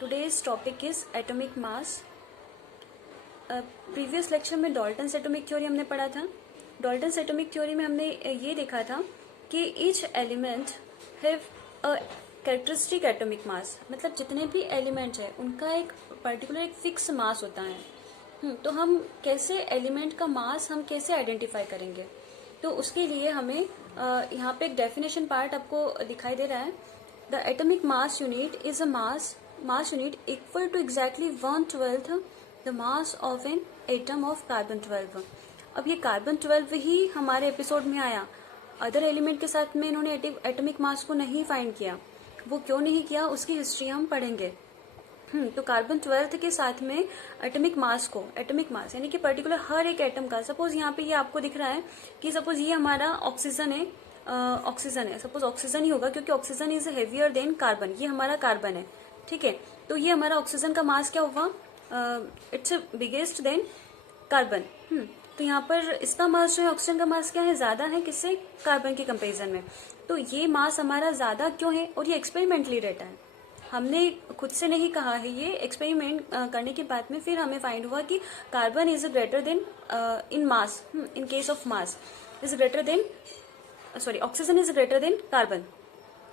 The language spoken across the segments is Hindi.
Today's topic is atomic mass. Previous lecture में डॉल्टन्स एटॉमिक थ्योरी हमने पढ़ा था. डॉल्टन्स एटॉमिक थ्योरी में हमने ये देखा था कि each element have a characteristic atomic mass. मतलब जितने भी एलिमेंट है उनका एक पर्टिकुलर एक फिक्स मास होता है. तो हम कैसे एलिमेंट का मास हम कैसे आइडेंटिफाई करेंगे, तो उसके लिए हमें यहाँ पे एक डेफिनेशन पार्ट आपको दिखाई दे रहा है. The atomic mass unit is a mass unit equal to exactly 1/12 the mass of an atom of carbon 12. अब ये कार्बन 12 ही हमारे एपिसोड में आया. अदर एलिमेंट के साथ में इन्होंने एटॉमिक मास को नहीं फाइंड किया. वो क्यों नहीं किया उसकी हिस्ट्री हम पढ़ेंगे. तो कार्बन 12 के साथ में एटॉमिक मास यानी कि पर्टिकुलर हर एक एटम का, सपोज यहाँ पे ये आपको दिख रहा है कि सपोज ये हमारा ऑक्सीजन है. सपोज ऑक्सीजन ही होगा क्योंकि oxygen is heavier than carbon. ये हमारा कार्बन है, ठीक है. तो ये हमारा ऑक्सीजन का मास क्या होगा, इट्स बिगेस्ट देन कार्बन. तो यहाँ पर इसका मास जो है, ऑक्सीजन का मास क्या है, ज्यादा है किससे, कार्बन के कंपेरिजन में. तो ये मास हमारा ज्यादा क्यों है, और ये एक्सपेरिमेंटली डेटा है, हमने खुद से नहीं कहा है. ये एक्सपेरिमेंट करने के बाद में फिर हमें फाइंड हुआ कि carbon is greater then in mass, in case of mass is greater than oxygen is greater than carbon,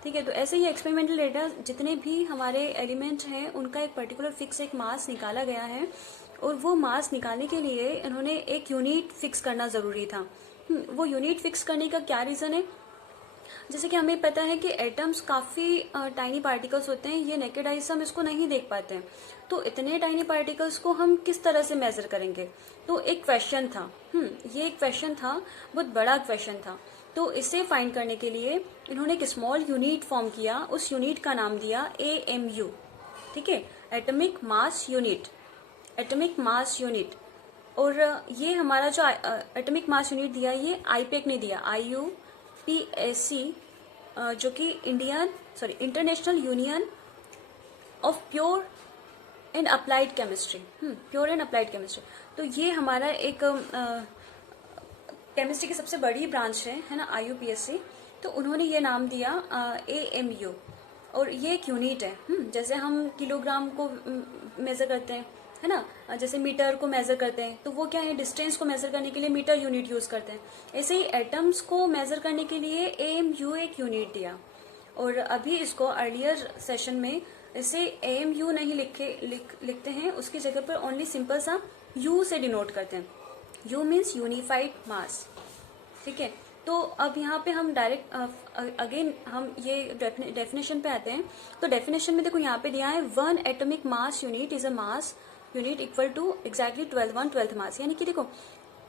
ठीक है. तो ऐसे ही एक्सपेरिमेंटल डेटा जितने भी हमारे एलिमेंट हैं उनका एक पर्टिकुलर फिक्स एक मास निकाला गया है, और वो मास निकालने के लिए इन्होंने एक यूनिट फिक्स करना जरूरी था. वो यूनिट फिक्स करने का क्या रीजन है, जैसे कि हमें पता है कि एटम्स काफी टाइनी पार्टिकल्स होते हैं. ये नेकेड आई से हम इसको नहीं देख पाते हैं. तो इतने टाइनी पार्टिकल्स को हम किस तरह से मेजर करेंगे, तो एक क्वेश्चन था. ये एक क्वेश्चन था, बहुत बड़ा क्वेश्चन था. तो इसे फाइंड करने के लिए इन्होंने एक स्मॉल यूनिट फॉर्म किया. उस यूनिट का नाम दिया AMU, ठीक है, atomic mass unit. Atomic mass unit. और ये हमारा जो एटॉमिक मास यूनिट दिया, ये IUPAC ने दिया, IUPAC, जो कि international union of pure and applied chemistry. Pure and applied chemistry. तो ये हमारा एक केमिस्ट्री की सबसे बड़ी ब्रांच है ना, IUPAC. तो उन्होंने ये नाम दिया AMU, और ये एक यूनिट है. जैसे हम किलोग्राम को मेजर करते हैं, है ना, जैसे मीटर को मेजर करते हैं, तो वो क्या है, डिस्टेंस को मेजर करने के लिए मीटर यूनिट यूज करते हैं. ऐसे ही एटम्स को मेजर करने के लिए AMU एक यूनिट दिया. और अभी इसको अर्लियर सेशन में इसे AMU नहीं लिखते हैं, उसकी जगह पर ओनली सिंपल सा U से डिनोट करते हैं. U मीन्स यूनिफाइड मास, ठीक है. तो अब यहाँ पे हम डायरेक्ट अगेन हम ये डेफिनेशन पे आते हैं. तो डेफिनेशन में देखो यहाँ पे दिया है, 1 atomic mass unit is a mass unit equal to exactly 1/12 mass. यानी कि देखो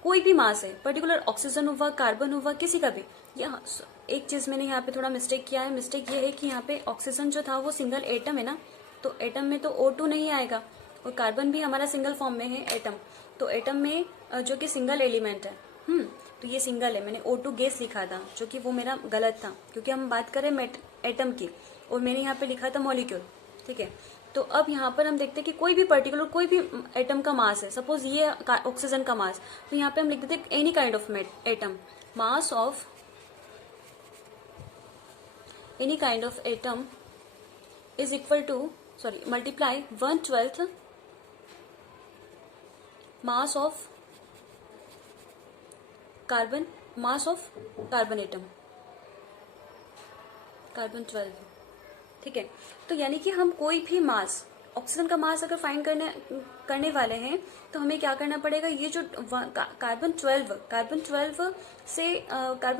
कोई भी मास है, पर्टिकुलर ऑक्सीजन हुआ, कार्बन हुआ, किसी का भी. यहाँ एक चीज मैंने यहाँ पे थोड़ा मिस्टेक किया है. मिस्टेक ये है कि यहाँ पे ऑक्सीजन जो था वो सिंगल एटम है ना, तो एटम में तो O2 नहीं आएगा, और कार्बन भी हमारा सिंगल फॉर्म में है एटम. तो एटम में जो कि सिंगल एलिमेंट है, तो ये सिंगल है. मैंने O2 गैस लिखा था, जो कि वो मेरा गलत था, क्योंकि हम बात करें एटम की, और मैंने यहाँ पे लिखा था मॉलिक्यूल, ठीक है. तो अब यहाँ पर हम देखते हैं कि कोई भी पर्टिकुलर कोई भी एटम का मास है, सपोज ये ऑक्सीजन का मास, तो यहाँ पे हम लिख देते हैं any kind of atom, mass of any kind of atom is equal to multiply 1/12 mass of carbon, mass of carbon atom, carbon 12, ठीक है. तो यानी कि हम कोई भी मास, ऑक्सीजन का मास अगर फाइंड करने वाले हैं, तो हमें क्या करना पड़ेगा, ये जो कार्बन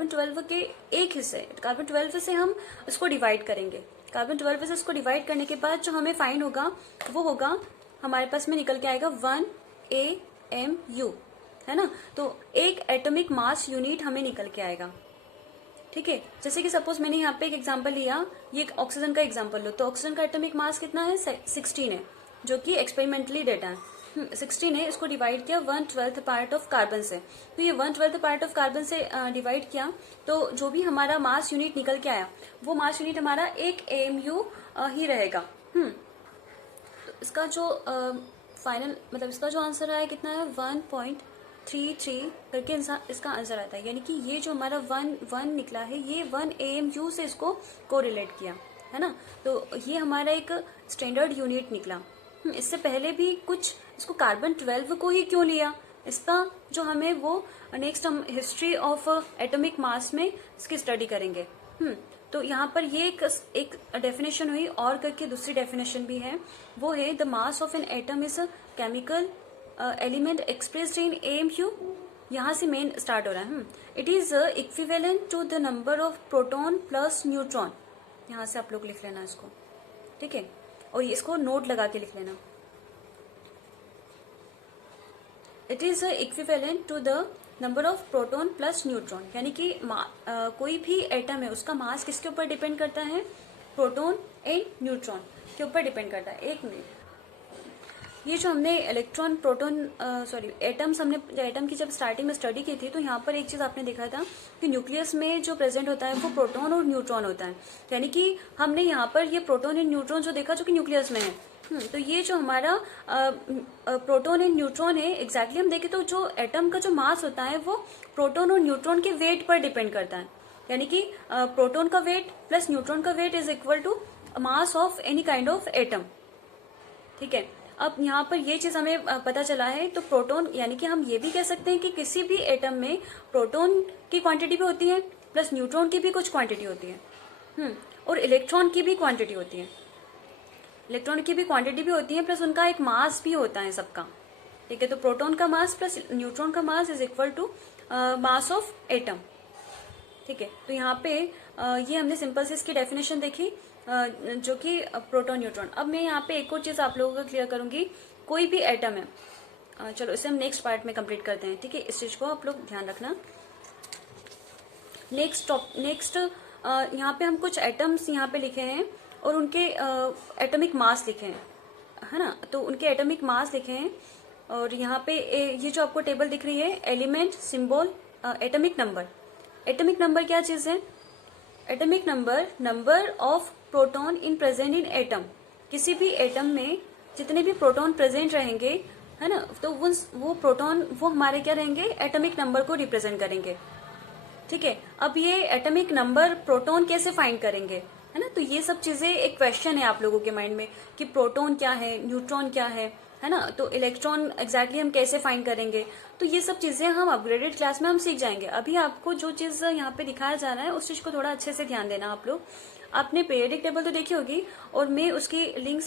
12 के एक हिस्से, कार्बन 12 से हम इसको डिवाइड करेंगे. कार्बन 12 से इसको डिवाइड करने के बाद जो हमें फाइंड होगा वो होगा, हमारे पास में निकल के आएगा 1 AMU, है ना. तो एक एटॉमिक मास यूनिट हमें निकल के आएगा, ठीक है. जैसे कि सपोज मैंने यहाँ पे एक एग्जांपल लिया, ये ऑक्सीजन का एग्जांपल लो, तो ऑक्सीजन का एटॉमिक मास कितना है, 16 है, जो कि एक्सपेरिमेंटली डेटा है. 16 है, इसको डिवाइड किया 1/12 पार्ट ऑफ कार्बन से, तो ये 1/12 पार्ट ऑफ कार्बन से डिवाइड किया, तो जो भी हमारा मास यूनिट निकल के आया, वो मास यूनिट हमारा एक AMU ही रहेगा. तो इसका जो फाइनल मतलब इसका जो आंसर आया कितना है, 1.33 करके इसका आंसर आता है. यानी कि ये जो हमारा 1 निकला है, ये 1 AMU से इसको कोरिलेट किया, है ना। तो ये हमारा एक स्टैंडर्ड यूनिट निकला। इससे पहले भी कुछ इसको कार्बन 12 को ही क्यों लिया, इसका जो हमें वो नेक्स्ट हम हिस्ट्री ऑफ एटॉमिक मास में इसकी स्टडी करेंगे। तो यहाँ पर ये एक डेफिनेशन हुई, और करके दूसरी डेफिनेशन भी है, वो है the mass of an atom is a chemical element expressed in AMQ। यहाँ से मेन स्टार्ट हो रहा है। It is equivalent to the number of proton plus neutron. यहाँ से आप लोग लिख लेना इसको, ठीक है, और इसको नोट लगा के लिख लेना। It is equivalent to the number of proton plus neutron, यानी कि कोई भी एटम है उसका मास किसके ऊपर डिपेंड करता है, प्रोटॉन एंड न्यूट्रॉन के ऊपर डिपेंड करता है। एक मिनट, ये जो हमने इलेक्ट्रॉन प्रोटॉन एटम्स, हमने एटम की जब स्टार्टिंग में स्टडी की थी, तो यहाँ पर एक चीज आपने देखा था कि न्यूक्लियस में जो प्रेजेंट होता है वो प्रोटॉन और न्यूट्रॉन होता है, यानी कि हमने यहाँ पर ये प्रोटॉन एंड न्यूट्रॉन जो देखा जो कि न्यूक्लियस में है। तो ये जो हमारा प्रोटॉन एंड न्यूट्रॉन है, एग्जैक्टली हम देखें तो जो एटम का जो मास होता है वो प्रोटॉन और न्यूट्रॉन के वेट पर डिपेंड करता है, यानी कि प्रोटॉन का वेट प्लस न्यूट्रॉन का weight is equal to mass of any kind of atom, ठीक है। अब यहाँ पर ये चीज हमें पता चला है, तो प्रोटॉन, यानी कि हम ये भी कह सकते हैं कि किसी भी एटम में प्रोटॉन की क्वांटिटी भी होती है प्लस न्यूट्रॉन की भी कुछ क्वांटिटी होती है, और इलेक्ट्रॉन की भी क्वांटिटी होती है, इलेक्ट्रॉन की भी क्वांटिटी भी होती है, प्लस उनका एक मास भी होता है सबका, ठीक है। तो प्रोटॉन का मास प्लस न्यूट्रॉन का mass is equal to mass of atom, ठीक है। तो यहाँ पे ये हमने सिंपल से इसकी डेफिनेशन देखी, जो कि प्रोटॉन न्यूट्रॉन। अब मैं यहाँ पे एक और चीज आप लोगों को क्लियर करूंगी, कोई भी एटम है, चलो इसे हम नेक्स्ट पार्ट में कंप्लीट करते हैं, ठीक है। इस चीज को आप लोग ध्यान रखना। नेक्स्ट यहाँ पे हम कुछ एटम्स यहाँ पे लिखे हैं और उनके एटॉमिक मास लिखे हैं, है ना। तो उनके एटॉमिक मास लिखे हैं, और यहाँ पे ये जो आपको टेबल दिख रही है, element, symbol, atomic number. Atomic number क्या चीज है, atomic number of proton in present in atom. किसी भी एटम में जितने भी प्रोटॉन प्रेजेंट रहेंगे, है ना, तो वो प्रोटॉन वो हमारे क्या रहेंगे, एटॉमिक नंबर को रिप्रेजेंट करेंगे, ठीक है। अब ये एटॉमिक नंबर प्रोटॉन कैसे फाइंड करेंगे, है ना। तो ये सब चीजें एक क्वेश्चन है आप लोगों के माइंड में कि प्रोटॉन क्या है, न्यूट्रॉन क्या है ना। तो इलेक्ट्रॉन एग्जैक्टली हम कैसे फाइंड करेंगे, तो ये सब चीजें हम अपग्रेडेड क्लास में हम सीख जाएंगे। अभी आपको जो चीज यहाँ पे दिखाया जा रहा है उस चीज को थोड़ा अच्छे से ध्यान देना आप लोग। आपने पीरियडिक टेबल तो देखी होगी, और मैं उसकी लिंक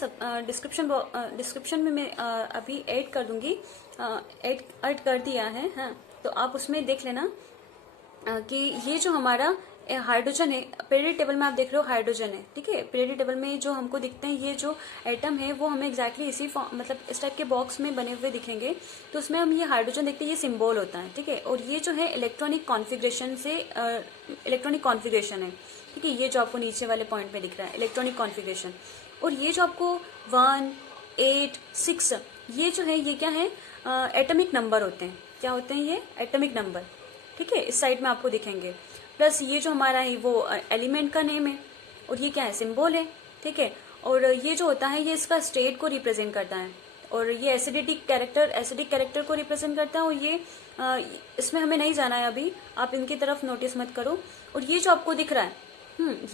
डिस्क्रिप्शन में मैं अभी ऐड कर दूंगी, ऐड कर दिया है, हाँ। तो आप उसमें देख लेना कि ये जो हमारा हाइड्रोजन है, पीरियडिक टेबल में आप देख रहे हो हाइड्रोजन है, ठीक है। पीरियडिक टेबल में जो हमको दिखते हैं ये जो एटम है वो हमें एग्जैक्टली इसी मतलब इस टाइप के बॉक्स में बने हुए दिखेंगे, तो उसमें हम ये हाइड्रोजन देखते हैं, ये सिंबल होता है, ठीक है। और ये जो है इलेक्ट्रॉनिक कॉन्फ़िगरेशन से इलेक्ट्रॉनिक कॉन्फ़िगरेशन है, ठीक है। ये जो आपको नीचे वाले पॉइंट में दिख रहा है इलेक्ट्रॉनिक कॉन्फ़िगरेशन, और ये जो आपको 1, 8, 6 ये जो है ये क्या है, एटॉमिक नंबर होते हैं। क्या होते हैं ये, एटॉमिक नंबर, ठीक है। इस साइड में आपको दिखेंगे। प्लस ये जो हमारा है वो एलिमेंट का नेम है, और ये क्या है, सिंबल है, ठीक है। और ये जो होता है ये इसका स्टेट को रिप्रेजेंट करता है, और ये एसिडिक कैरेक्टर को रिप्रेजेंट करता है, और ये इसमें हमें नहीं जाना है अभी, आप इनकी तरफ नोटिस मत करो। और ये जो आपको दिख रहा है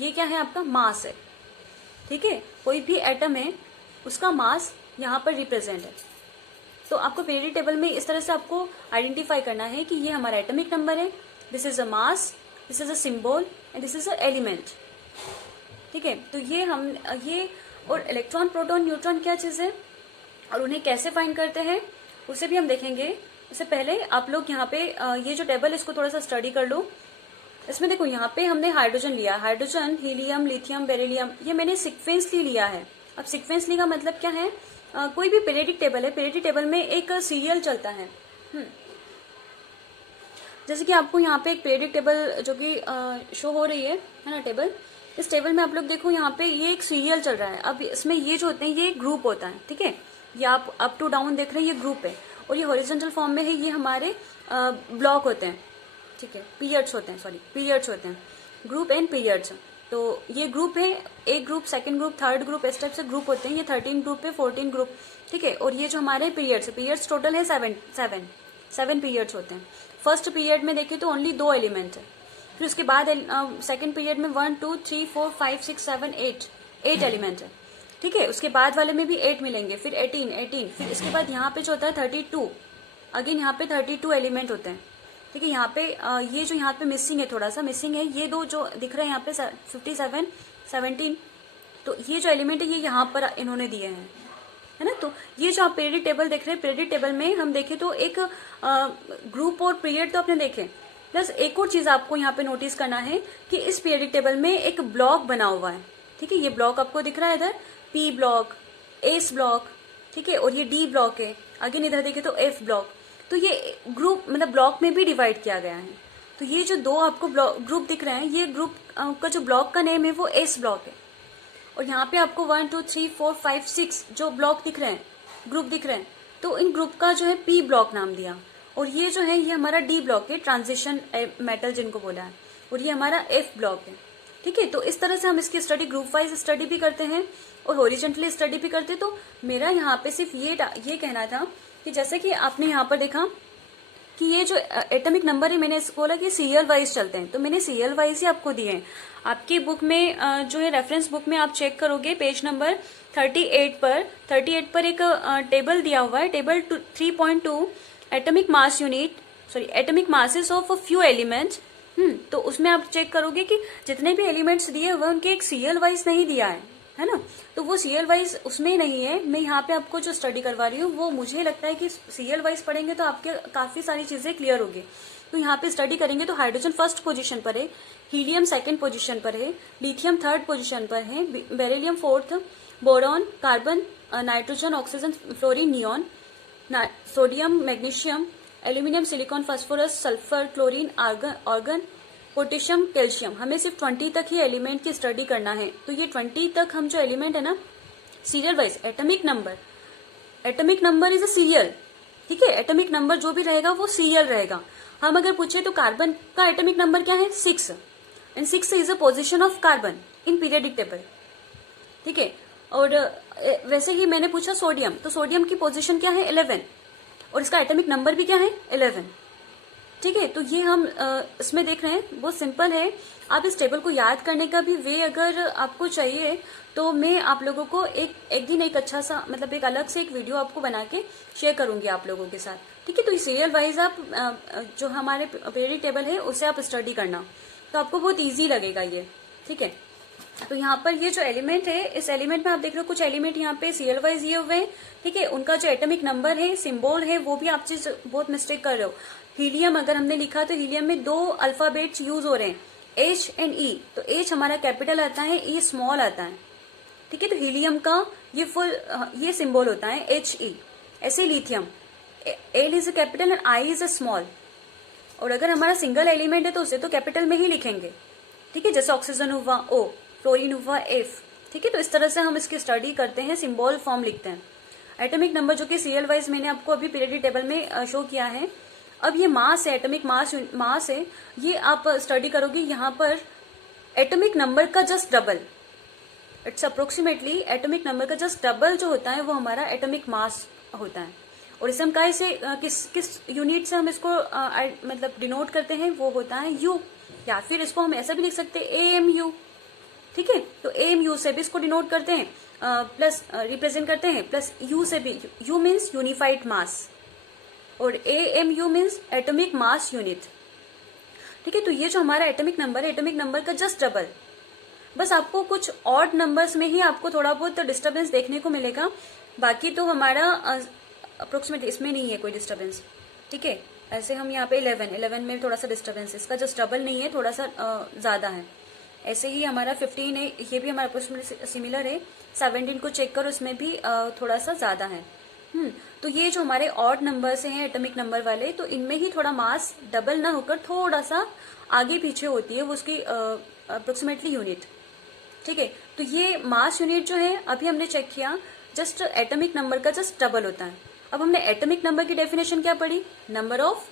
ये क्या है, आपका मास है, ठीक है। कोई भी एटम है उसका मास यहाँ पर रिप्रेजेंट है। तो आपको पीरियडिक टेबल में इस तरह से आपको आइडेंटिफाई करना है कि ये हमारा एटॉमिक नंबर है, this is a mass, this is a symbol and this is a element, ठीक है। तो ये और इलेक्ट्रॉन, प्रोटॉन, न्यूट्रॉन क्या चीज है और उन्हें कैसे फाइंड करते हैं उसे भी हम देखेंगे। उससे पहले आप लोग यहाँ पे ये जो टेबल इसको थोड़ा सा स्टडी कर लो। इसमें देखो यहाँ पे हमने हाइड्रोजन लिया, हाइड्रोजन, हीलियम, लिथियम, बेरिलियम, ये मैंने सिक्वेंसली लिया है। अब सिक्वेंसली का मतलब क्या है, कोई भी पीरियडिक टेबल है, पीरियडिक टेबल में एक सीरियल चलता है। जैसे कि आपको यहाँ पे एक पीरियडिक टेबल जो कि शो हो रही है ना टेबल, इस टेबल में आप लोग देखो यहाँ पे ये एक सीरियल चल रहा है। अब इसमें ये जो होते हैं ये ग्रुप होता है, ठीक है। ये आप अप टू डाउन देख रहे हैं, ये ग्रुप है, और ये हॉरिजॉन्टल फॉर्म में है, ये हमारे ब्लॉक होते हैं, ठीक है, पीरियड्स होते हैं, सॉरी पीरियड्स होते हैं, ग्रुप एंड पीरियड्स। तो ये ग्रुप है, एक group, second group, third group, इस टाइप से ग्रुप होते हैं। ये 13 ग्रुप है, 14 ग्रुप, ठीक है। और ये जो हमारे पीरियड्स टोटल है 7 पीरियड्स होते हैं। फर्स्ट पीरियड में देखें तो ओनली 2 एलिमेंट है, फिर उसके बाद सेकंड पीरियड में 1, 2, 3, 4, 5, 6, 7, 8 8 एलिमेंट है, ठीक है। उसके बाद वाले में भी 8 मिलेंगे, फिर 18, फिर इसके बाद यहाँ पे जो होता है 32, अगेन यहाँ पे 32 एलिमेंट होते हैं, ठीक है। यहाँ पे ये जो यहाँ पे मिसिंग है, थोड़ा सा मिसिंग है, ये दो जो दिख रहे हैं यहाँ पे 57, 17, तो ये जो एलिमेंट है ये यहाँ पर इन्होंने दिए हैं, है ना। तो ये जो आप पीरियडिक टेबल देख रहे हैं, पीरियडिक टेबल में हम देखें तो एक ग्रुप और पीरियड तो आपने देखे, प्लस एक और चीज आपको यहाँ पे नोटिस करना है कि इस पीरियडिक टेबल में एक ब्लॉक बना हुआ है, ठीक है। ये ब्लॉक आपको दिख रहा है इधर, पी ब्लॉक, एस ब्लॉक, ठीक है, और ये डी ब्लॉक है, अगेन इधर देखें तो एफ ब्लॉक। तो ये ग्रुप मतलब ब्लॉक में भी डिवाइड किया गया है। तो ये जो दो आपको ग्रुप दिख रहे हैं, ये ग्रुप का जो ब्लॉक का नेम है वो एस ब्लॉक है। और यहाँ पे आपको 1 2 3 4 5 6 जो ब्लॉक दिख रहे हैं, ग्रुप दिख रहे हैं, तो इन ग्रुप का जो है पी ब्लॉक नाम दिया। और ये जो है ये हमारा डी ब्लॉक है, ट्रांजिशन मेटल जिनको बोला है, और ये हमारा एफ ब्लॉक है, ठीक है। तो इस तरह से हम इसकी स्टडी ग्रुप वाइज स्टडी भी करते हैं और हॉरिजॉन्टली स्टडी भी करते हैं। तो मेरा यहाँ पे सिर्फ ये कहना था कि जैसे कि आपने यहाँ पर देखा कि ये जो एटॉमिक नंबर है, मैंने इसको बोला कि सीरियल वाइज चलते हैं, तो मैंने सीरियल वाइज ही आपको दिए हैं। आपकी बुक में जो है रेफरेंस बुक में आप चेक करोगे पेज नंबर 38 पर एक टेबल दिया हुआ है, table 3.2 atomic mass unit, sorry atomic masses of a few elements. तो उसमें आप चेक करोगे कि जितने भी एलिमेंट्स दिए वह उनके एक सीरियल वाइज नहीं दिया है ना। तो वो सीरियल वाइज उसमें नहीं है। मैं यहाँ पे आपको जो स्टडी करवा रही हूँ वो मुझे लगता है कि सीरियल वाइज पढ़ेंगे तो आपके काफी सारी चीजें क्लियर होगी। तो यहाँ पे स्टडी करेंगे तो हाइड्रोजन फर्स्ट पोजीशन पर है, हीलियम सेकंड पोजीशन पर है, लिथियम थर्ड पोजीशन पर है, beryllium fourth, boron, carbon, nitrogen, oxygen, fluorine, neon, sodium, magnesium, aluminium, silicon, phosphorus, sulphur, chlorine, argon, potassium, calcium. हमें सिर्फ 20 तक ही एलिमेंट की स्टडी करना है। तो ये 20 तक हम जो एलिमेंट है ना, serial wise atomic number is a serial, ठीक है। एटॉमिक नंबर जो भी रहेगा वो सीरियल रहेगा। हम अगर पूछे तो कार्बन का एटॉमिक नंबर क्या है, 6, and 6 is a position of carbon in periodic table, ठीक है। और वैसे ही मैंने पूछा सोडियम, तो सोडियम की पोजीशन क्या है, 11, और इसका एटॉमिक नंबर भी क्या है, 11, ठीक है। तो ये हम इसमें देख रहे हैं, बहुत सिंपल है। आप इस टेबल को याद करने का भी वे अगर आपको चाहिए तो मैं आप लोगों को एक दिन एक अच्छा सा मतलब एक अलग से एक वीडियो आपको बना के शेयर करूंगी आप लोगों के साथ, ठीक है। तो सीरियल वाइज आप जो हमारे पीरियडिक टेबल है उसे आप स्टडी करना, तो आपको बहुत ईजी लगेगा ये, ठीक है। तो यहाँ पर ये जो एलिमेंट है, इस एलिमेंट में आप देख रहे हो कुछ एलिमेंट यहाँ पे सीरियल वाइज दिए हुए हैं, ठीक है। उनका जो एटॉमिक नंबर है, सिंबल है, वो भी आप चीज बहुत मिस्टेक कर रहे हो। हीलियम अगर हमने लिखा तो हीलियम में 2 अल्फाबेट्स यूज हो रहे हैं, H एंड E। तो H हमारा कैपिटल आता है, E स्मॉल आता है, ठीक है। तो हीलियम का ये सिंबल होता है HE। ऐसे lithium, L is a capital and I is a small. और अगर हमारा सिंगल एलिमेंट है तो उसे तो कैपिटल में ही लिखेंगे, ठीक है। जैसे ऑक्सीजन हुआ O, फ्लोरीन हुआ F, ठीक है। तो इस तरह से हम इसकी स्टडी करते हैं, सिंबल फॉर्म लिखते हैं। एटॉमिक नंबर जो कि सीरियल वाइज मैंने आपको अभी पीरियडिक टेबल में शो किया है। अब ये मास है, एटॉमिक मास है, ये आप स्टडी करोगे। यहाँ पर एटॉमिक नंबर का just double, it's approximately atomic number का जस्ट डबल जो होता है वो हमारा एटॉमिक मास होता है। और इसे हम कैसे किस यूनिट से हम इसको मतलब डिनोट करते हैं, वो होता है U, या फिर इसको हम ऐसा भी लिख सकते हैं AMU, ठीक है। तो AMU से भी इसको डिनोट करते हैं, प्लस रिप्रेजेंट करते हैं, प्लस U से भी, U मीन्स यूनिफाइड मास और AMU means atomic mass unit, ठीक है। तो ये जो हमारा एटॉमिक नंबर है, एटॉमिक नंबर का जस्ट डबल। बस आपको कुछ ऑड नंबर्स में ही आपको थोड़ा बहुत डिस्टर्बेंस देखने को मिलेगा, बाकी तो हमारा अप्रोक्सीमेटली इसमें नहीं है कोई डिस्टर्बेंस, ठीक है। ऐसे हम यहाँ पे 11 में थोड़ा सा डिस्टर्बेंस है, इसका जस्ट डबल नहीं है, थोड़ा सा ज्यादा है। ऐसे ही हमारा 15 है, ये भी हमारा अप्रोक्सीमेटली सिमिलर है। 17 को चेक करो, उसमें भी थोड़ा सा ज्यादा है। तो ये जो हमारे ऑड नंबर्स हैं एटॉमिक नंबर वाले, तो इनमें ही थोड़ा मास डबल ना होकर थोड़ा सा आगे पीछे होती है वो उसकी अप्रोक्सीमेटली यूनिट, ठीक है। तो ये मास यूनिट जो है अभी हमने चेक किया, जस्ट एटॉमिक नंबर का जस्ट डबल होता है। अब हमने एटॉमिक नंबर की डेफिनेशन क्या पढ़ी, नंबर ऑफ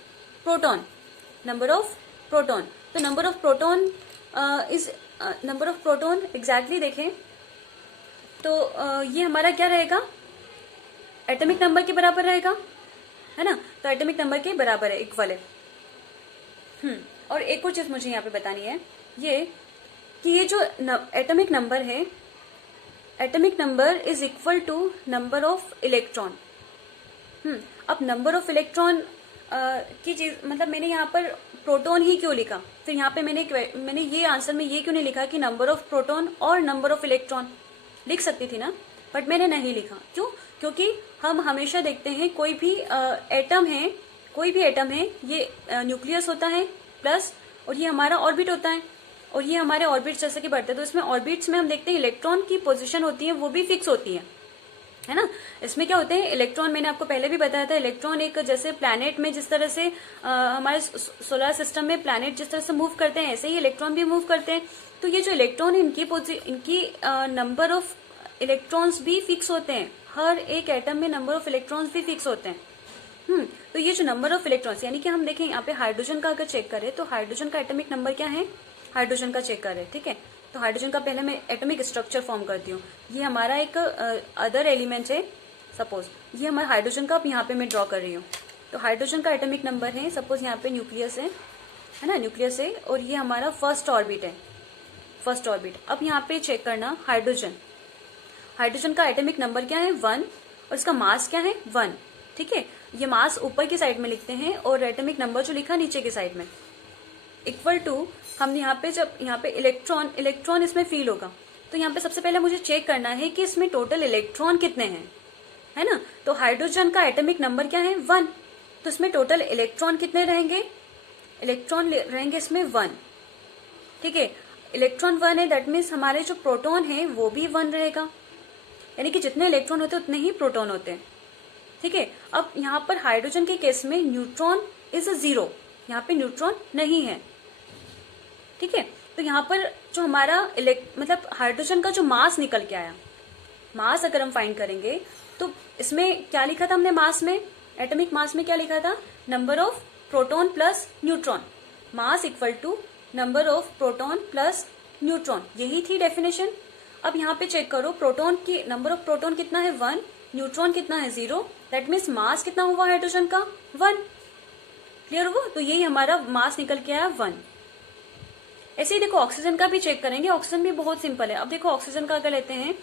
प्रोटॉन। तो number of proton is number of proton exactly देखें तो ये हमारा क्या रहेगा, एटॉमिक नंबर के बराबर रहेगा, है ना। तो एटॉमिक नंबर के बराबर है, इक्वल है। और एक और चीज मुझे यहाँ पे बतानी है, ये कि ये जो एटॉमिक नंबर है atomic number is equal to number of electron. अब नंबर ऑफ इलेक्ट्रॉन की चीज, मतलब मैंने यहाँ पर प्रोटॉन ही क्यों लिखा, फिर यहाँ पे मैंने ये आंसर में ये क्यों नहीं लिखा कि नंबर ऑफ प्रोटॉन और नंबर ऑफ इलेक्ट्रॉन, लिख सकती थी ना, बट मैंने नहीं लिखा। क्यों? क्योंकि हम हमेशा देखते हैं कोई भी एटम है, ये न्यूक्लियस होता है प्लस, और ये हमारा ऑर्बिट होता है, और ये हमारे ऑर्बिट जैसे कि बढ़ते हैं, तो इसमें ऑर्बिट्स में हम देखते हैं इलेक्ट्रॉन की पोजीशन होती है वो भी फिक्स होती है ना। इसमें क्या होते हैं इलेक्ट्रॉन, मैंने आपको पहले भी बताया था, इलेक्ट्रॉन एक जैसे प्लैनेट में जिस तरह से हमारे सोलर सिस्टम में प्लैनेट जिस तरह से मूव करते हैं, ऐसे ही इलेक्ट्रॉन भी मूव करते हैं। तो ये जो इलेक्ट्रॉन है इनकी नंबर ऑफ इलेक्ट्रॉन्स भी फिक्स होते हैं, हर एक एटम में नंबर ऑफ इलेक्ट्रॉन्स भी फिक्स होते हैं। तो ये जो नंबर ऑफ इलेक्ट्रॉन्स, यानी कि हम देखें यहाँ पे हाइड्रोजन का अगर चेक करें तो हाइड्रोजन का एटॉमिक नंबर क्या है, हाइड्रोजन का चेक करें, ठीक है। तो हाइड्रोजन का पहले मैं एटॉमिक स्ट्रक्चर फॉर्म करती हूँ। ये हमारा एक अदर एलिमेंट है, सपोज ये हमारा हाइड्रोजन का, अब यहाँ पे मैं ड्रॉ कर रही हूँ। तो हाइड्रोजन का एटॉमिक नंबर है, सपोज यहाँ पे न्यूक्लियस है ना, न्यूक्लियस है, और ये हमारा फर्स्ट ऑर्बिट है, फर्स्ट ऑर्बिट। अब यहाँ पे चेक करना हाइड्रोजन का एटॉमिक नंबर क्या है 1, और इसका मास क्या है 1, ठीक है। ये मास ऊपर की साइड में लिखते हैं और एटॉमिक नंबर जो लिखा नीचे की साइड में, इक्वल टू, हम यहाँ पे जब यहाँ पे इलेक्ट्रॉन इसमें फील होगा, तो यहाँ पे सबसे पहले मुझे चेक करना है कि इसमें टोटल इलेक्ट्रॉन कितने हैं, है ना। तो हाइड्रोजन का एटॉमिक नंबर क्या है 1, तो इसमें टोटल इलेक्ट्रॉन कितने रहेंगे, इलेक्ट्रॉन रहेंगे इसमें 1, ठीक है। इलेक्ट्रॉन 1 है, दैट मीन्स हमारे जो प्रोटॉन है वो भी 1 रहेगा, यानी कि जितने इलेक्ट्रॉन होते हैं उतने ही प्रोटॉन होते हैं, ठीक है। अब यहाँ पर हाइड्रोजन के केस में न्यूट्रॉन इज 0, यहाँ पे न्यूट्रॉन नहीं है, ठीक है। तो यहाँ पर जो हमारा मतलब हाइड्रोजन का जो मास निकल के आया, मास अगर हम फाइंड करेंगे तो इसमें क्या लिखा था हमने, मास में, एटॉमिक मास में क्या लिखा था, number of proton plus neutron, mass equal to number of proton plus neutron, यही थी डेफिनेशन। अब यहाँ पे चेक करो, प्रोटॉन की नंबर ऑफ प्रोटॉन कितना है 1, न्यूट्रॉन कितना है 0, दैट मीन्स मास कितना हुआ हाइड्रोजन का 1, क्लियर हुआ। तो यही हमारा मास निकल के आया 1। ऐसे ही देखो ऑक्सीजन का भी चेक करेंगे, ऑक्सीजन भी बहुत सिंपल है। अब देखो ऑक्सीजन का अगर लेते हैं,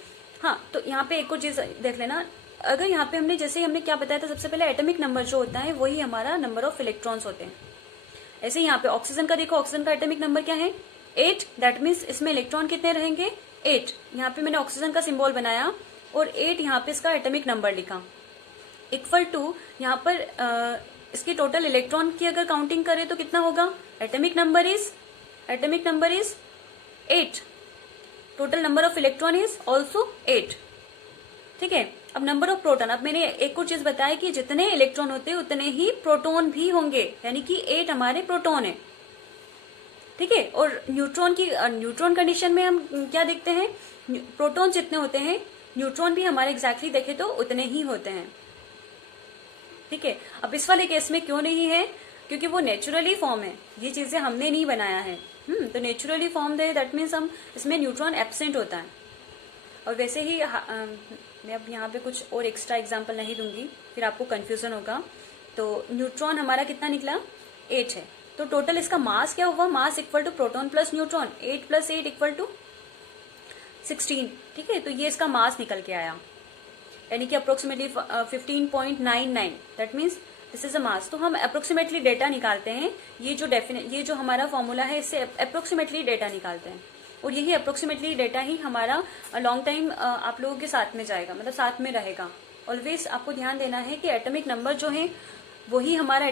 हाँ, तो यहाँ पे एक और चीज देख लेना, अगर यहाँ पे हमने क्या बताया था, सबसे पहले एटॉमिक नंबर जो होता है वही हमारा नंबर ऑफ इलेक्ट्रॉन्स होते हैं। ऐसे यहाँ पे ऑक्सीजन का देखो, ऑक्सीजन का एटॉमिक नंबर क्या है 8, दैट मीन्स इसमें इलेक्ट्रॉन कितने रहेंगे 8। यहाँ पे मैंने ऑक्सीजन का सिंबल बनाया और 8 यहाँ पे इसका एटॉमिक नंबर लिखा, इक्वल टू यहाँ पर इसकी टोटल इलेक्ट्रॉन की अगर काउंटिंग करें तो कितना होगा, atomic number is 8, total number of electron is also 8, ठीक है। अब नंबर ऑफ प्रोटॉन, अब मैंने एक और चीज बताया कि जितने इलेक्ट्रॉन होते हैं उतने ही प्रोटॉन भी होंगे, यानी कि 8 हमारे प्रोटॉन है, ठीक है। और न्यूट्रॉन कंडीशन में हम क्या देखते हैं, प्रोटॉन जितने होते हैं न्यूट्रॉन भी हमारे एग्जैक्टली देखे तो उतने ही होते हैं, ठीक है। अब इस वाले केस में क्यों नहीं है, क्योंकि वो नेचुरली फॉर्म है, ये चीजें हमने नहीं बनाया है। तो नेचुरली फॉर्म है, दैट मीन्स हम इसमें न्यूट्रॉन एब्सेंट होता है। और वैसे ही मैं अब यहाँ पे कुछ और एक्स्ट्रा एग्जांपल नहीं दूंगी, फिर आपको कंफ्यूजन होगा। तो न्यूट्रॉन हमारा कितना निकला 8 है, तो टोटल इसका मास क्या हुआ, mass equal to proton plus neutron, 8 + 8 equal to 16, ठीक है। तो ये इसका मास निकल के आया, यानी कि approximately 15.99, that means this is a mass. तो हम अप्रोक्सीमेटली डेटा निकालते हैं, ये जो हमारा फॉर्मूला है इससे अप्रोक्सीमेटली डेटा निकालते हैं, और यही अप्रोक्सीमेटली डेटा ही हमारा लॉन्ग टाइम आप लोगों के साथ में जाएगा, मतलब साथ में रहेगा। ऑलवेज आपको ध्यान देना है कि एटॉमिक नंबर जो है वही हमारा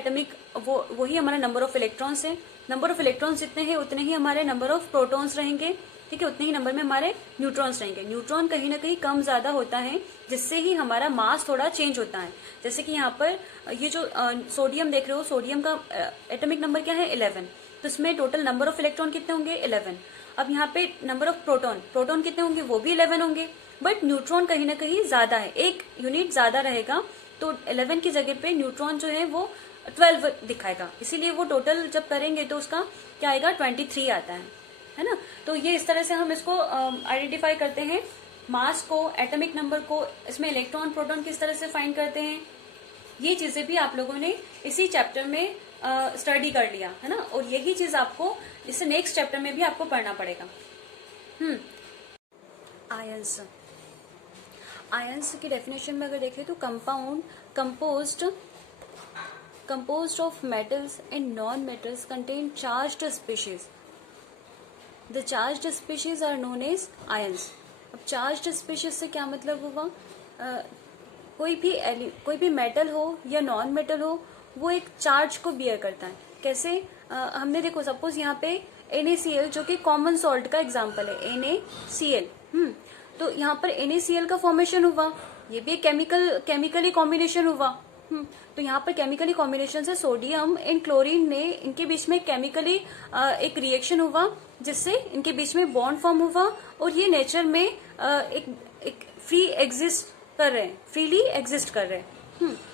वही हमारा नंबर ऑफ इलेक्ट्रॉन्स है। नंबर ऑफ इलेक्ट्रॉन्स जितने हैं उतने ही हमारे नंबर ऑफ प्रोटॉन्स रहेंगे, ठीक है, उतने ही नंबर में हमारे न्यूट्रॉन्स रहेंगे। न्यूट्रॉन कहीं ना कहीं कम ज्यादा होता है, जिससे ही हमारा मास थोड़ा चेंज होता है। जैसे कि यहाँ पर ये जो सोडियम देख रहे हो, सोडियम का एटॉमिक नंबर क्या है 11, तो इसमें टोटल नंबर ऑफ इलेक्ट्रॉन कितने होंगे 11। अब यहाँ पे नंबर ऑफ प्रोटॉन कितने होंगे, वो भी 11 होंगे, बट न्यूट्रॉन कहीं ना कहीं ज्यादा है, एक यूनिट ज्यादा रहेगा, तो 11 की जगह पे न्यूट्रॉन जो है वो 12 दिखाएगा, इसीलिए वो टोटल जब करेंगे तो उसका क्या आएगा 23 आता है ना। तो ये इस तरह से हम इसको आइडेंटिफाई करते हैं, मास को, एटॉमिक नंबर को, इसमें इलेक्ट्रॉन प्रोटॉन किस तरह से फाइंड करते हैं, ये चीजें भी आप लोगों ने इसी चैप्टर में स्टडी कर लिया है ना। और यही चीज आपको इससे नेक्स्ट चैप्टर में भी आपको पढ़ना पड़ेगा। आयंस, आयंस की डेफिनेशन में अगर देखें तो compound composed of metals and non-metals contain charged species. The charged species are known as ions. अब charged species से क्या मतलब हुआ? कोई भी मेटल हो या नॉन मेटल हो, वो एक चार्ज को बियर करता है. कैसे? हमने देखो सपोज यहाँ पे NaCl जो कि कॉमन सॉल्ट का एग्जाम्पल है, NaCl. तो यहाँ पर NaCl का फॉर्मेशन हुआ, ये भी एक केमिकली कॉम्बिनेशन हुआ. तो यहाँ पर केमिकली कॉम्बिनेशन से सोडियम एंड क्लोरीन ने इनके बीच में केमिकली एक रिएक्शन हुआ जिससे इनके बीच में बॉन्ड फॉर्म हुआ और ये नेचर में एक फ्रीली एग्जिस्ट कर रहे हैं.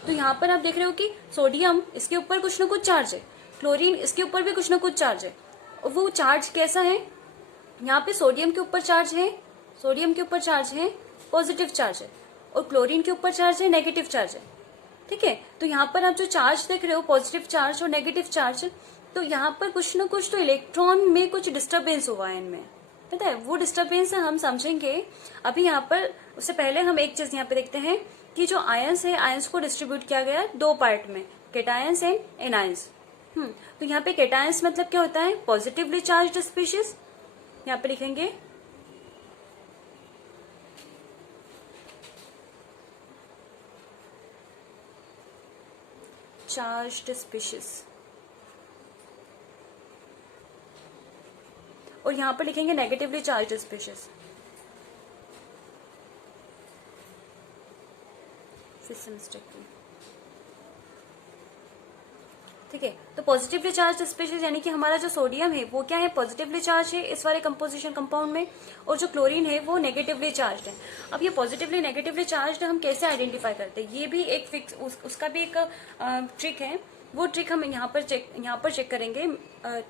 तो यहाँ पर आप देख रहे हो कि सोडियम इसके ऊपर कुछ ना कुछ चार्ज है, क्लोरीन इसके ऊपर भी कुछ ना कुछ चार्ज है. और वो चार्ज कैसा है? यहाँ पे सोडियम के ऊपर चार्ज है पॉजिटिव चार्ज है, और क्लोरीन के ऊपर चार्ज है नेगेटिव चार्ज है. ठीक है, तो यहाँ पर आप जो चार्ज देख रहे हो पॉजिटिव चार्ज और नेगेटिव चार्ज, तो यहाँ पर कुछ ना कुछ तो इलेक्ट्रॉन में कुछ डिस्टरबेंस हुआ है इनमें. पता है वो डिस्टरबेंस हम समझेंगे अभी. यहाँ पर उससे पहले हम एक चीज यहाँ पे देखते हैं कि जो आयंस है, आयंस को डिस्ट्रीब्यूट किया गया दो पार्ट में, केटायंस एंड एनायंस. तो यहाँ पे केटायंस मतलब क्या होता है? Positively charged species. यहाँ पे लिखेंगे चार्ज्ड स्पीशीज, और यहां पर लिखेंगे नेगेटिवली चार्ज्ड स्पीशीज. फिर से मिस्टेक की. ठीक है, तो पॉजिटिवली चार्ज स्पीशीज यानी कि हमारा जो सोडियम है वो क्या है? पॉजिटिवली चार्ज है इस वाले कंपोजिशन कंपाउंड में, और जो क्लोरीन है वो नेगेटिवली चार्ज है. अब ये पॉजिटिवली नेगेटिवली चार्ज हम कैसे आइडेंटिफाई करते हैं? ये भी एक फिक्स उसका भी एक ट्रिक है. वो ट्रिक हम यहाँ पर चेक करेंगे.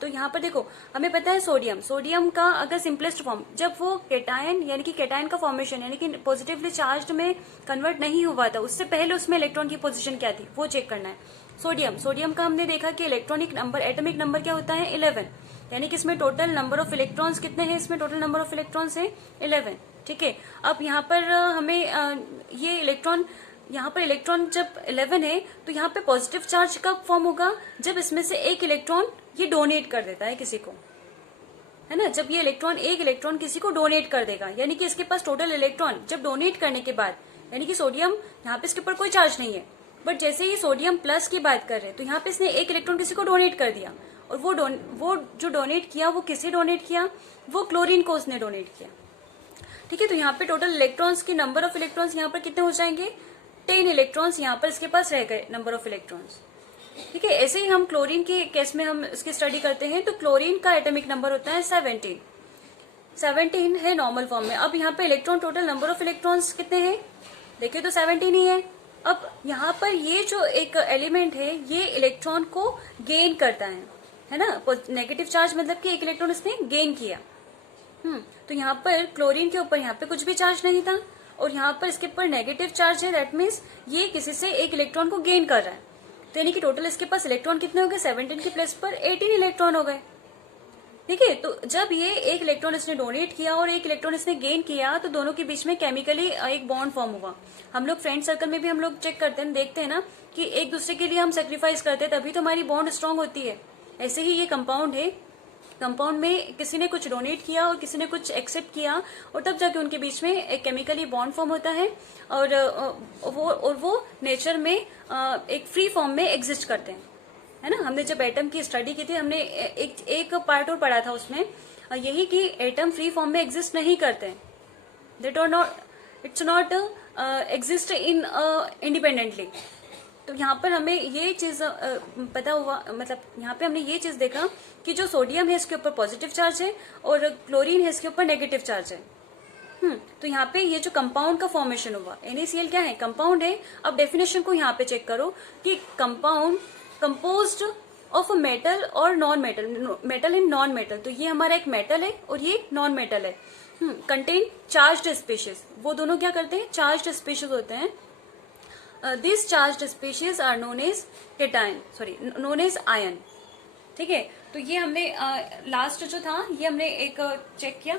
तो यहाँ पर देखो, हमें पता है सोडियम का अगर सिंपलेस्ट फॉर्म, जब वो केटायन यानी कि केटायन का फॉर्मेशन यानी कि पॉजिटिवली चार्ज में कन्वर्ट नहीं हुआ था, उससे पहले उसमें इलेक्ट्रॉन की पोजीशन क्या थी वो चेक करना है. सोडियम का हमने देखा कि इलेक्ट्रॉनिक नंबर, एटॉमिक नंबर क्या होता है? 11. यानी कि इसमें टोटल नंबर ऑफ इलेक्ट्रॉन्स कितने हैं? इसमें टोटल नंबर ऑफ इलेक्ट्रॉन्स है 11. ठीक है, अब यहाँ पर हमें ये इलेक्ट्रॉन, यहाँ पर इलेक्ट्रॉन जब 11 है तो यहाँ पे पॉजिटिव चार्ज कब फॉर्म होगा? जब इसमें से एक इलेक्ट्रॉन ये डोनेट कर देता है किसी को, है ना. जब ये एक इलेक्ट्रॉन किसी को डोनेट कर देगा, यानी कि इसके पास टोटल इलेक्ट्रॉन जब डोनेट करने के बाद, यानी कि सोडियम यहाँ पे इसके ऊपर कोई चार्ज नहीं है, बट जैसे ही सोडियम प्लस की बात कर रहे हैं तो यहाँ पे इसने एक इलेक्ट्रॉन किसी को डोनेट कर दिया, और वो जो डोनेट किया वो किसे डोनेट किया? वो क्लोरीन को उसने डोनेट किया. ठीक है, तो यहाँ पे टोटल इलेक्ट्रॉन्स की नंबर ऑफ इलेक्ट्रॉन्स यहाँ पर कितने हो जाएंगे? 10 इलेक्ट्रॉन्स यहाँ पर इसके पास रह गए, नंबर ऑफ इलेक्ट्रॉन्स. ठीक है, ऐसे ही हम क्लोरीन के केस में हम इसकी स्टडी करते हैं. तो क्लोरीन का एटॉमिक नंबर होता है 17 है नॉर्मल फॉर्म में. अब यहाँ पे electron, total number of electrons कितने हैं? देखिए तो 17 ही है. अब यहाँ पर ये जो एक एलिमेंट है ये इलेक्ट्रॉन को गेन करता है ना. नेगेटिव चार्ज मतलब कि एक इलेक्ट्रॉन इसने गेन किया. तो यहाँ पर क्लोरीन के ऊपर यहाँ पे कुछ भी चार्ज नहीं था, और यहाँ पर इसके ऊपर नेगेटिव चार्ज है. दैट मीन्स ये किसी से एक इलेक्ट्रॉन को गेन कर रहा है. तो यानी कि टोटल इसके पास इलेक्ट्रॉन कितने हो गए? 17 के प्लेस पर 18 इलेक्ट्रॉन हो गए. ठीक है, तो जब ये एक इलेक्ट्रॉन इसने डोनेट किया और एक इलेक्ट्रॉन इसने गेन किया, तो दोनों के बीच में केमिकली एक बॉन्ड फॉर्म हुआ. हम लोग फ्रेंड सर्कल में भी हम लोग चेक करते हैं, देखते हैं ना कि एक दूसरे के लिए हम सेक्रीफाइस करते हैं, तभी तो हमारी बॉन्ड स्ट्रांग होती है. ऐसे ही ये कंपाउंड है. कंपाउंड में किसी ने कुछ डोनेट किया और किसी ने कुछ एक्सेप्ट किया, और तब जाके उनके बीच में एक केमिकली बॉन्ड फॉर्म होता है, और वो नेचर में एक फ्री फॉर्म में एग्जिस्ट करते हैं, है ना. हमने जब एटम की स्टडी की थी, हमने एक पार्ट और पढ़ा था उसमें यही कि एटम फ्री फॉर्म में एग्जिस्ट नहीं करते. It's not exist in independently. तो यहाँ पर हमें ये चीज पता हुआ, मतलब यहाँ पे हमने ये चीज देखा कि जो सोडियम है इसके ऊपर पॉजिटिव चार्ज है और क्लोरीन है इसके ऊपर नेगेटिव चार्ज है. तो यहाँ पे ये जो कंपाउंड का फॉर्मेशन हुआ, NaCl क्या है? कंपाउंड है. अब डेफिनेशन को यहाँ पे चेक करो कि कंपाउंड कंपोज्ड ऑफ मेटल और non metal, metal and non metal. तो ये हमारा एक मेटल है और ये नॉन मेटल है. Contain charged species. वो दोनों क्या करते हैं? चार्ज्ड स्पीशीज होते हैं. This charged species are known as ion. ठीक है, तो ये हमने लास्ट जो था ये हमने एक चेक किया.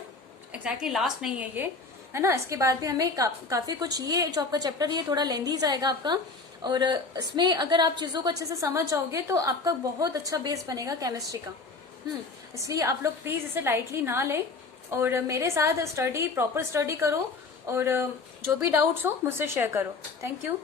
एग्जैक्टली लास्ट नहीं है ये, है ना। इसके बाद भी हमें काफी कुछ, ये जो आपका चैप्टर ये थोड़ा लेंदी जाएगा आपका, और इसमें अगर आप चीजों को अच्छे से समझ जाओगे तो आपका बहुत अच्छा बेस बनेगा केमिस्ट्री का। इसलिए आप लोग प्लीज इसे लाइटली ना लें और मेरे साथ प्रॉपर स्टडी करो, और जो भी डाउट्स हो मुझसे शेयर करो। Thank you.